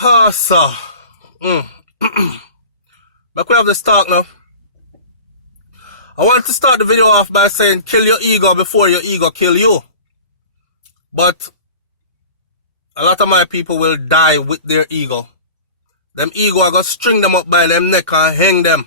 So, but we have this talk now. I want to start the video off by saying kill your ego before your ego kill you. But a lot of my people will die with their ego. Them ego are going to string them up by them neck and hang them.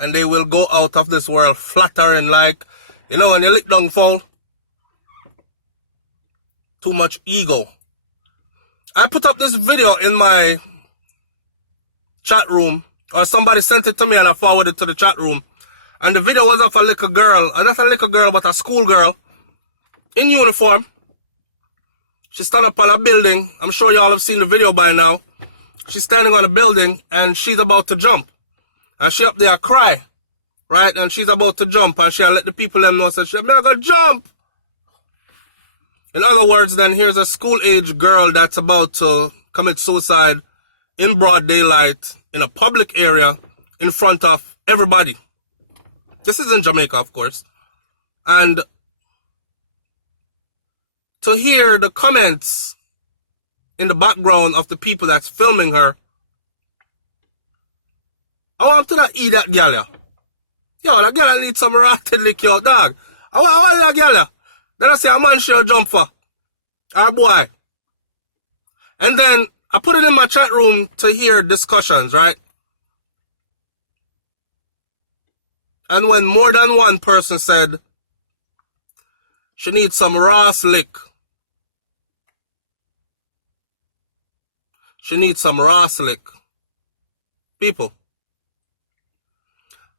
And they will go out of this world flattering like, you know, when you lick down fall. Too much ego. I put up this video in my chat room, or somebody sent it to me and I forwarded it to the chat room. And the video was of a little girl, not a little girl, but a school girl in uniform. She stand up on a building. I'm sure y'all have seen the video by now. She's standing on a building and she's about to jump. And she up there cry, right? And she's about to jump and she'll let the people them know, so she's gonna jump. In other words, then here's a school-age girl that's about to commit suicide in broad daylight in a public area in front of everybody. This is in Jamaica, of course. And to hear the comments in the background of the people that's filming her, I want to not eat that girl. Yo, that girl needs some rotten lick, yo, dog. I want that girl. Then I say, a man she'll jump for. Our boy. And then I put it in my chat room to hear discussions, right? And when more than one person said she needs some Ross lick. She needs some Ross lick. People,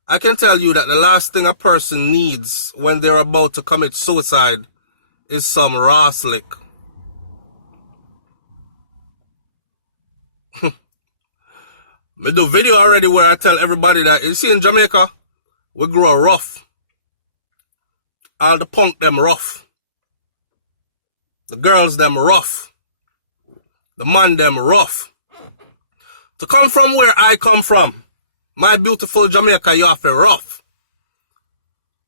I can tell you that the last thing a person needs when they're about to commit suicide is some Ross lick. I do video already where I tell everybody that, you see in Jamaica, we grow rough. All the punk them rough. The girls them rough. The man them rough. To come from where I come from, my beautiful Jamaica, you have to rough.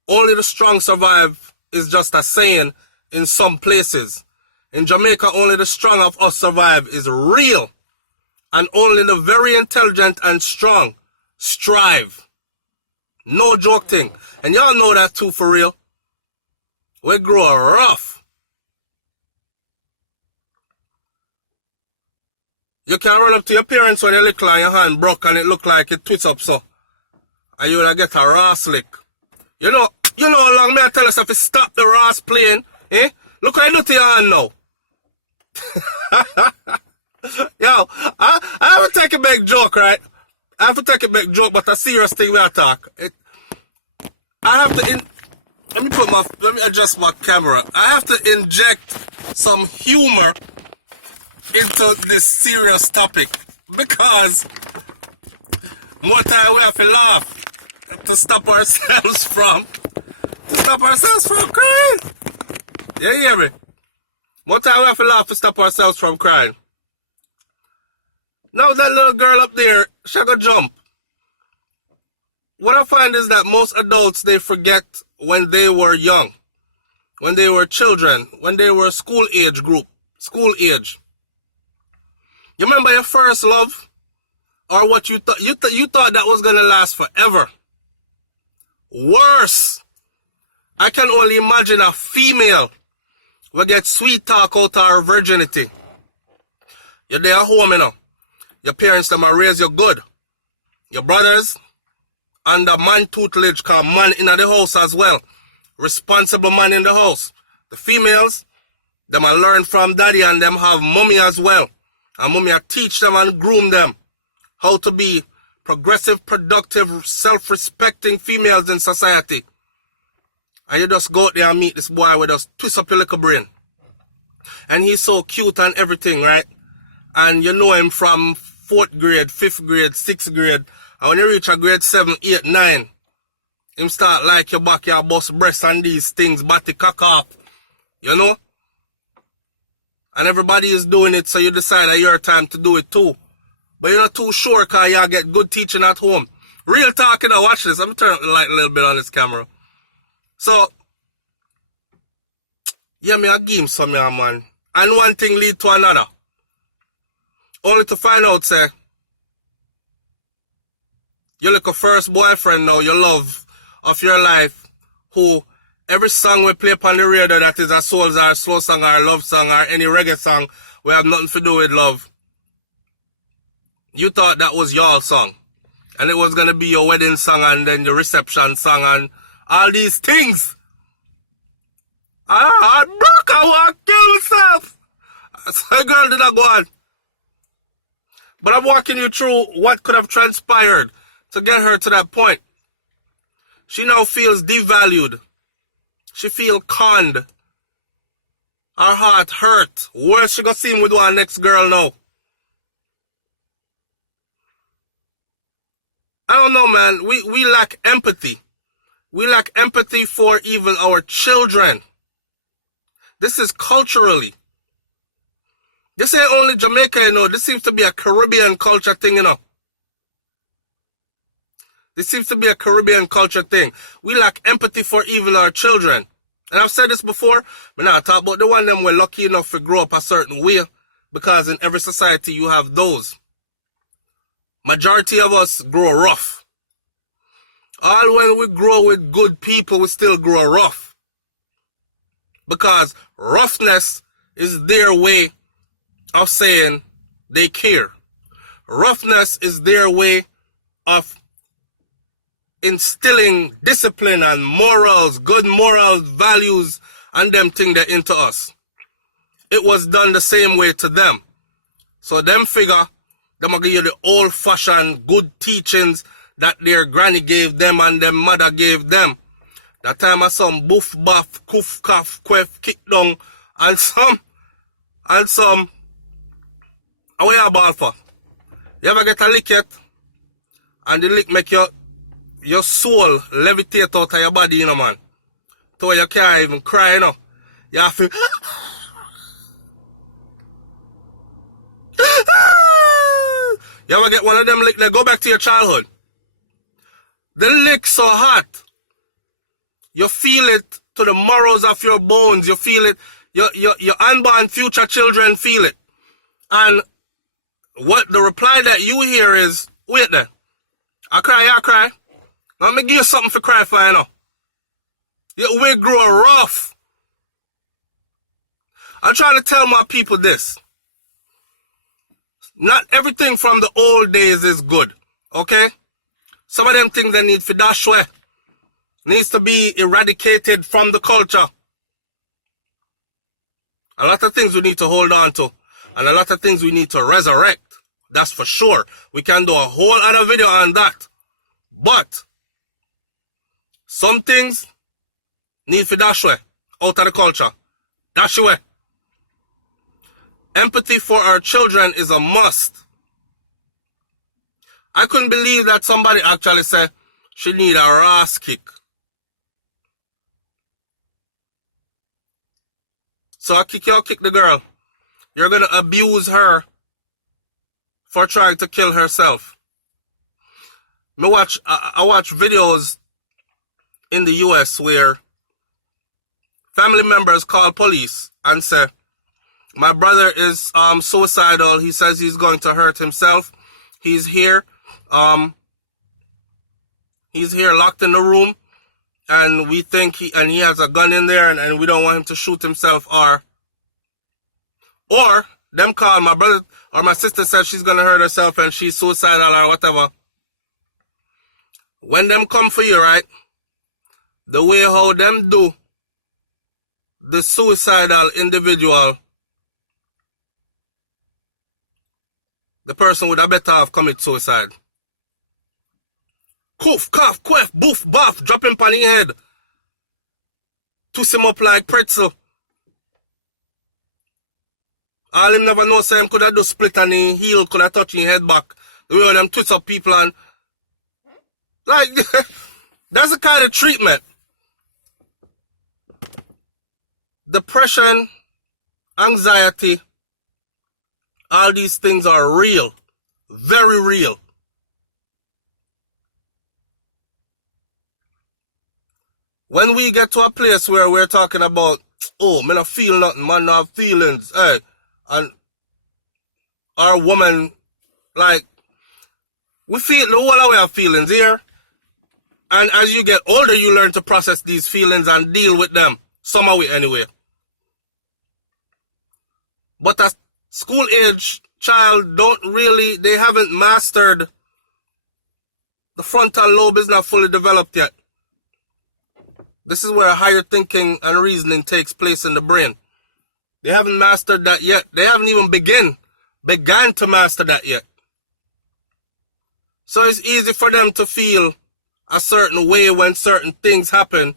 Only the strong survive is just a saying in some places. In Jamaica, only the strong of us survive is real. And only the very intelligent and strong strive. No joke thing. And y'all know that too for real. We grow rough. You can run up to your parents when you look like your hand broke and it look like it twists up so. And you will get a Ross lick. You know how long me I tell us if you stop the Ross playing, eh? Look what I do to your hand now. Yo, I have to take a big joke, right? I have to take a big joke, but a serious thing we talk. I have to let me adjust my camera. I have to inject some humor into this serious topic because more time we have to laugh to stop ourselves from crying. You hear me? More time we have to laugh to stop ourselves from crying. Now that little girl up there, she gonna jump. What I find is that most adults, they forget when they were young, when they were children, when they were school age group, school age. You remember your first love? Or what you thought? You thought that was gonna last forever. Worse. I can only imagine a female will get sweet talk out of her virginity. You're there at home, you know. Your parents them are raise you good. Your brothers under man tutelage, cause man in the house as well. Responsible man in the house. The females, them are learn from daddy and them have mommy as well. And mommy are teach them and groom them how to be progressive, productive, self-respecting females in society. And you just go out there and meet this boy with us, twist up your little brain. And he's so cute and everything, right? And you know him from 4th grade, 5th grade, 6th grade. And when you reach a grade 7, 8, 9, him start like your back, your bust breast and these things, body cock off. You know? And everybody is doing it, so you decide that your time to do it too. But you're not too sure because y'all get good teaching at home. Real talk, you know, watch this. I'm turning up the light a little bit on this camera. So, yeah, me I give him some, yeah, man. And one thing lead to another. Only to find out, say, you look a first boyfriend now, your love of your life, who every song we play upon the radio that is a soul or a slow song or a love song or any reggae song, we have nothing to do with love. You thought that was your song. And it was going to be your wedding song and then your reception song and all these things. I broke, I want to kill myself. So the girl did not go on. But I'm walking you through what could have transpired to get her to that point. She now feels devalued. She feels conned. Her heart hurt. Worse, she got seen with one next girl now. I don't know, man. We lack empathy. We lack empathy for even our children. This is culturally. This ain't only Jamaica, you know. This seems to be a Caribbean culture thing, you know. This seems to be a Caribbean culture thing. We lack empathy for even our children. And I've said this before, but now I talk about the one them we're lucky enough to grow up a certain way, because in every society you have those. Majority of us grow rough. All when we grow with good people, we still grow rough. Because roughness is their way of saying they care. Roughness is their way of instilling discipline and morals, good morals, values, and them thing that into us. It was done the same way to them. So them figure, them will give you the old-fashioned good teachings that their granny gave them and their mother gave them. That time of some boof, buff, koof, cuff, quef, kick down, and some, how you a ball for? You ever get a lick yet? And the lick make your soul levitate out of your body, you know, man. So you can't even cry, you know. You have to... You ever get one of them lick that go back to your childhood? The lick so hot. You feel it to the marrows of your bones. You feel it. Your unborn future children feel it. And what the reply that you hear is, wait there. I cry. Let me give you something for cry for, you know. We grow rough. I'm trying to tell my people this. Not everything from the old days is good, okay? Some of them things that need to dash away. Needs to be eradicated from the culture. A lot of things we need to hold on to. And a lot of things we need to resurrect. That's for sure. We can do a whole other video on that. But some things need to dash away out of the culture. Dash away. Empathy for our children is a must. I couldn't believe that somebody actually said she need a ass kick. So I kick the girl. You're going to abuse her for trying to kill herself. I watch videos in the US where family members call police and say, my brother is suicidal. He says he's going to hurt himself. He's here. He's here locked in the room. And we think he has a gun in there and we don't want him to shoot himself. Or them call my brother or my sister says she's going to hurt herself and she's suicidal or whatever. When them come for you, right? The way how them do the suicidal individual, the person would have better have committed suicide. Coof, cough, queff, boof, buff, drop him on his head. Twist him up like pretzel. All him never know, say him could have do split and his heel could have touched his head back. The way them twist up people and... Like, that's the kind of treatment. Depression, anxiety, all these things are real. Very real. When we get to a place where we're talking about, oh, man, I feel nothing, man, I have feelings, hey, and or woman, like, we feel the whole of we have feelings here. And as you get older, you learn to process these feelings and deal with them. Some of it anyway. But a school age child they haven't mastered, the frontal lobe is not fully developed yet. This is where higher thinking and reasoning takes place in the brain. They haven't mastered that yet. They haven't even began to master that yet. So it's easy for them to feel a certain way when certain things happen,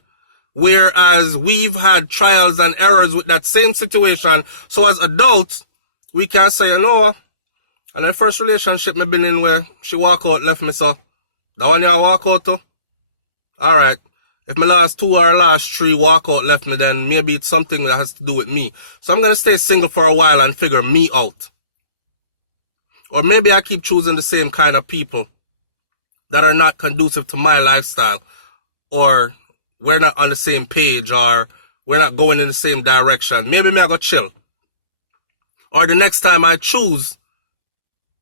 whereas we've had trials and errors with that same situation. So as adults, we can say, you know, and the first relationship I've been in where she walk out, left me, so that one you walk out to? Alright. If my last 2 or last 3 walk out left me, then maybe it's something that has to do with me. So I'm going to stay single for a while and figure me out. Or maybe I keep choosing the same kind of people that are not conducive to my lifestyle. Or we're not on the same page, or we're not going in the same direction. Maybe I go chill. Or the next time I choose,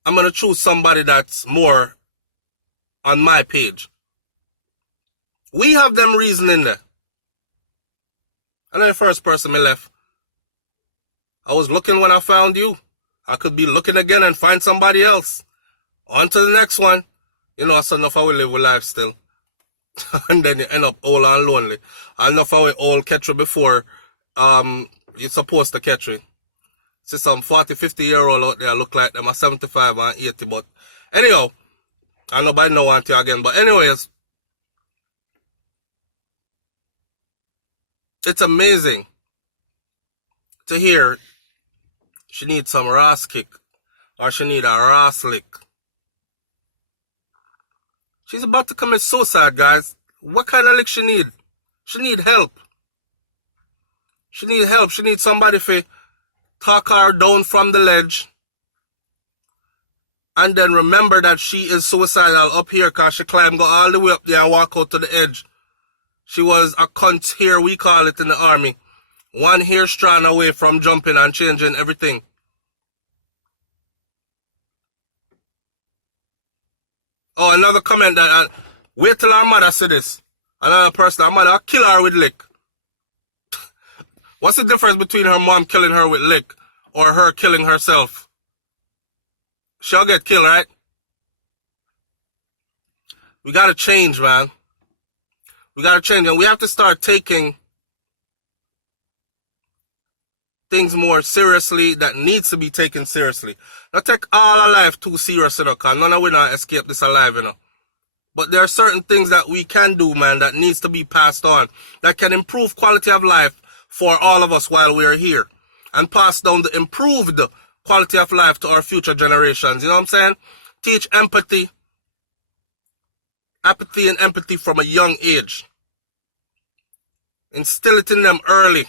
I'm going to choose somebody that's more on my page. We have them reasoning there. And then the first person I left, I was looking when I found you. I could be looking again and find somebody else. On to the next one. You know, that's enough how we live with life still. And then you end up old and lonely. Enough how we all catch you before you're supposed to catch you. See some 40, 50-year-old out there look like them are 75 and 80. But anyhow, I nobody know want you again. But anyways, it's amazing to hear she needs some Ross kick or she need a Ross lick. She's about to commit suicide, guys. What kind of lick she need? She need help. She need help. She need somebody to talk her down from the ledge. And then remember that she is suicidal up here because she climbed, go all the way up there and walk out to the edge. She was a cunt here, we call it in the army. One hair strand away from jumping and changing everything. Oh, another comment that, wait till her mother say this. Another person, her mother, I'll kill her with lick. What's the difference between her mom killing her with lick or her killing herself? She'll get killed, right? We gotta change, man. We gotta change, and we have to start taking things more seriously that needs to be taken seriously. Not take all our life too serious, you know, because none of we not escape this alive, you know. But there are certain things that we can do, man, that needs to be passed on, that can improve quality of life for all of us while we're here, and pass down the improved quality of life to our future generations. You know what I'm saying? Teach apathy and empathy from a young age. Instill it in them early.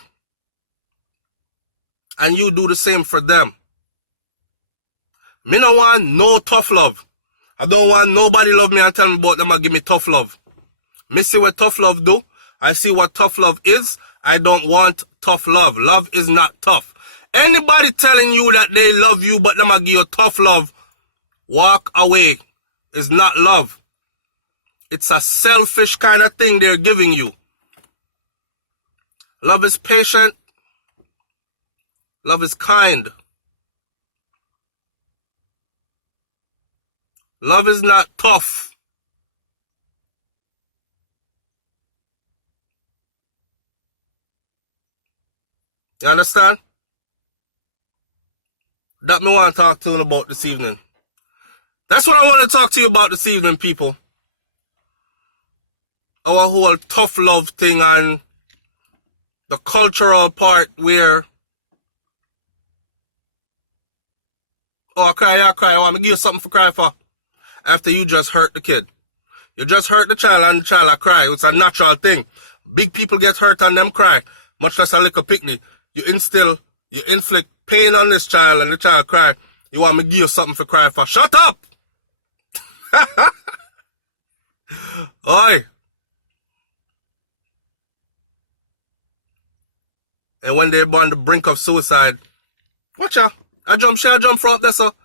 And you do the same for them. Me no want no tough love. I don't want nobody love me and tell me about them and give me tough love. Me see what tough love do. I see what tough love is. I don't want tough love. Love is not tough. Anybody telling you that they love you but them give you tough love, walk away. It's not love. It's a selfish kind of thing they're giving you. Love is patient. Love is kind. Love is not tough. You understand? That me want to talk to you about this evening. That's what I want to talk to you about this evening, people. Our whole tough love thing and the cultural part where, oh, I cry. Oh, I'm going to give you something for cry for. After you just hurt the kid. You just hurt the child and the child cry. It's a natural thing. Big people get hurt and them cry. Much less a little picnic. You inflict pain on this child and the child cry. You want me to give you something for cry for. Shut up! Oi! And when they're on the brink of suicide, watch out. I jump from up there, so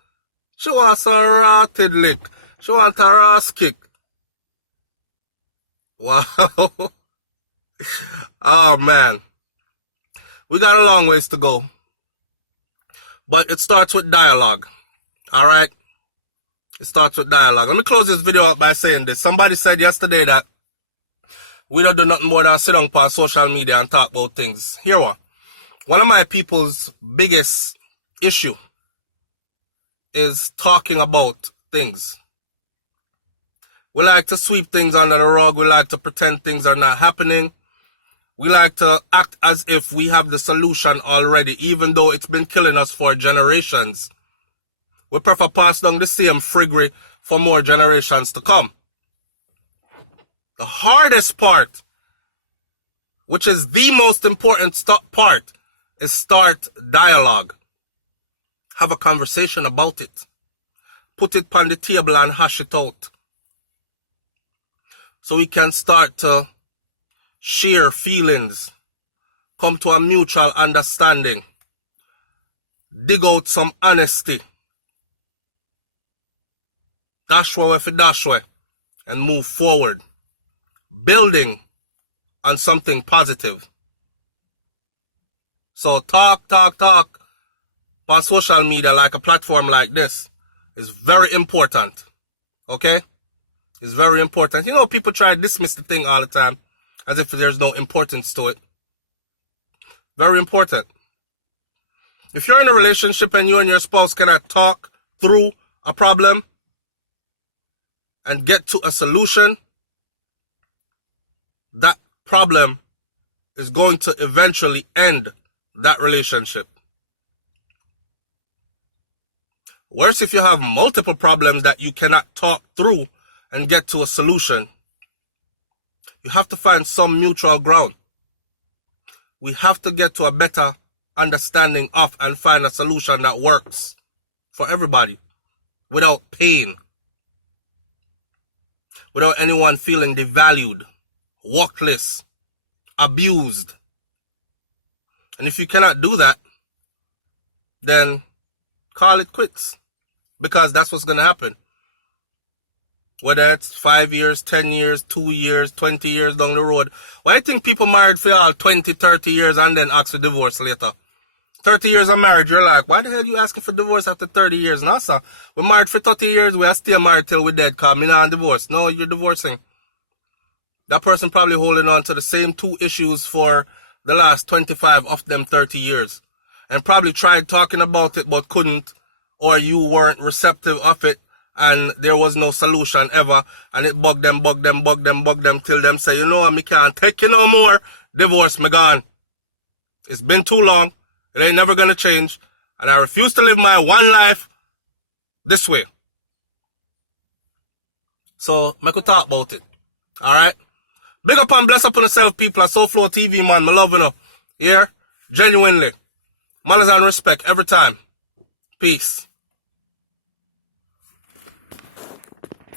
She wants a rotted lick. She wants a ass kick. Wow. Oh, man. We got a long ways to go. But it starts with dialogue. All right? It starts with dialogue. Let me close this video out by saying this. Somebody said yesterday that we don't do nothing more than sit on social media and talk about things. Here what? One of my people's biggest issue is talking about things. We like to sweep things under the rug. We like to pretend things are not happening. We like to act as if we have the solution already, even though it's been killing us for generations. We prefer pass down the same friggery for more generations to come. The hardest part, which is the most important part, is start dialogue. Have a conversation about it. Put it on the table and hash it out. So we can start to share feelings, come to a mutual understanding, dig out some honesty, dash way for dash way, and move forward, building on something positive. So talk on social media, like a platform like this, is very important. Okay? It's very important. You know, people try to dismiss the thing all the time as if there's no importance to it. Very important. If you're in a relationship and you and your spouse cannot talk through a problem and get to a solution, that problem is going to eventually end that relationship. Worse if you have multiple problems that you cannot talk through and get to a solution. You have to find some mutual ground. We have to get to a better understanding of and find a solution that works for everybody without pain, without anyone feeling devalued, worthless, abused. And if you cannot do that, then call it quits, because that's what's going to happen. Whether it's 5 years, 10 years, 2 years, 20 years down the road. Why do you think people married for all 20, 30 years and then ask for divorce later? 30 years of marriage, you're like, why the hell are you asking for divorce after 30 years? No, sir. We're married for 30 years, we are still married till we're dead, because we're not divorced. No, you're divorcing. That person probably holding on to the same two issues for the last 25 of them 30 years. And probably tried talking about it but couldn't, or you weren't receptive of it, and there was no solution ever, and it bugged them till them say, you know what, me can't take you no more. Divorce, me gone. It's been too long. It ain't never gonna change, and I refuse to live my one life this way. So, make we talk about it. Alright? Big up and bless up on yourself, people at SouFLoTV, man. Me love you know. Here, genuinely. Manners and respect every time. Peace.